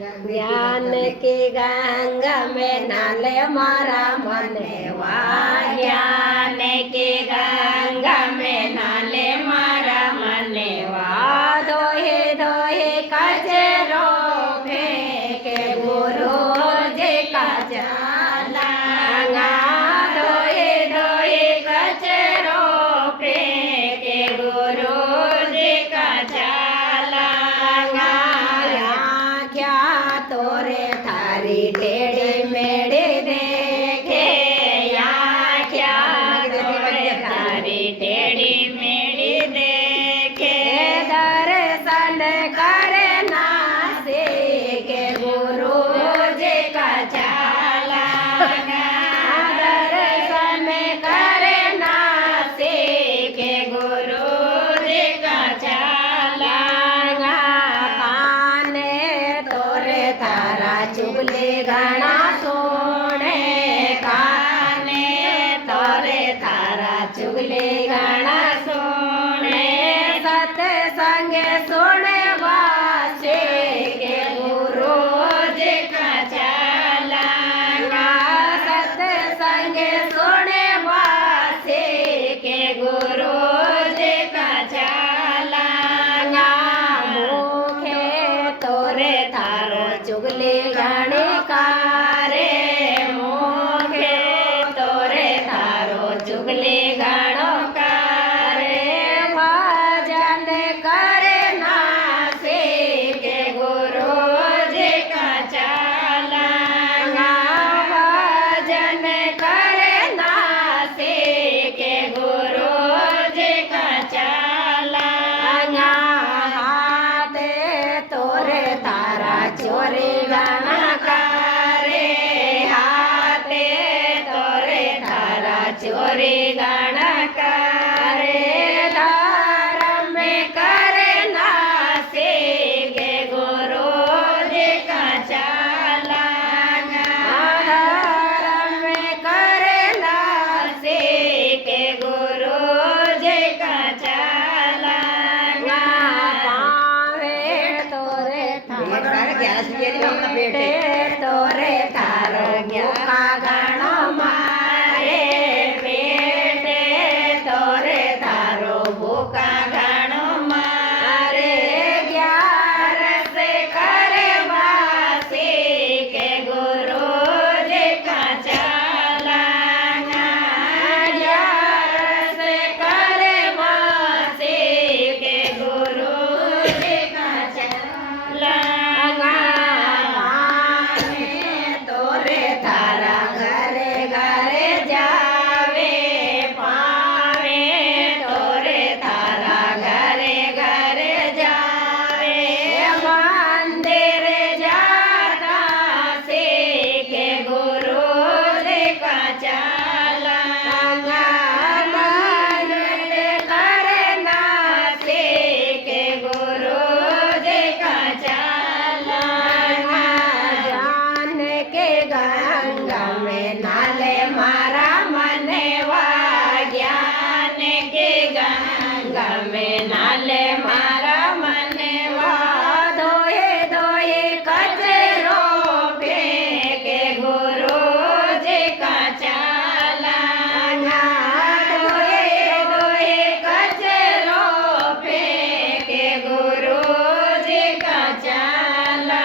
ज्ञान की गंगा में नाले मारा मने वा ज्ञान की गंगा में नाले मारा मने वा दोहे दोहे कचरो फेंके गुरु जी का जाला दोहे दोहे कचरो फेंके गुरु जी का जाला तोरे थारी टेढ़ी मेढ़ी देखे या क्या तोरे थारी टेढ़ी मेढ़ी देखे दर्शन करे ना सीखे गुरु जी का जाला दर्शन करे ना सीखे गुरु जी का जाला चुगली घना सोने काने तोरे थारा चुगली घना सोने सत्संग सुने वासे के गुरु जी का चला सत्संग सुने वासे के गुरु जी का चला मुखे तोरे थारो चुगली घणी कारे मोखे तोरे थारो चुगली घणो कारे भजन करे ना सीखे गुरु जी का चला भजन करे ना सीखे गुरु जी का चला हाथे तोरे तारा चोरी चोरी गाना करे धर्म करे ना सीखे गुरु जी का चला धर्म करे ना सीखे गुरु जी का चला पावे तोरे तोरे थारो भूखा गणो मारे भूखा घणो मारे ग्यारस करे वासी के गुरु जी का चला ग्यारस करे वासी के गुरु जी का चला तोरे थारा घरे घरे जावे पावे तोरे थारा घरे घरे जावे मंदिर जाता सीखे गुरु जी का चला मंदिर करे ना सीखे गुरु जी का चला जान के गंगा में नाले मारा मने वा ज्ञान के गंगा में नाले मारा मने वा दोहे दोहे कचरो फेंके गुरु जी का चला दोहे दोहे कचरो फेंके गुरु जी का चला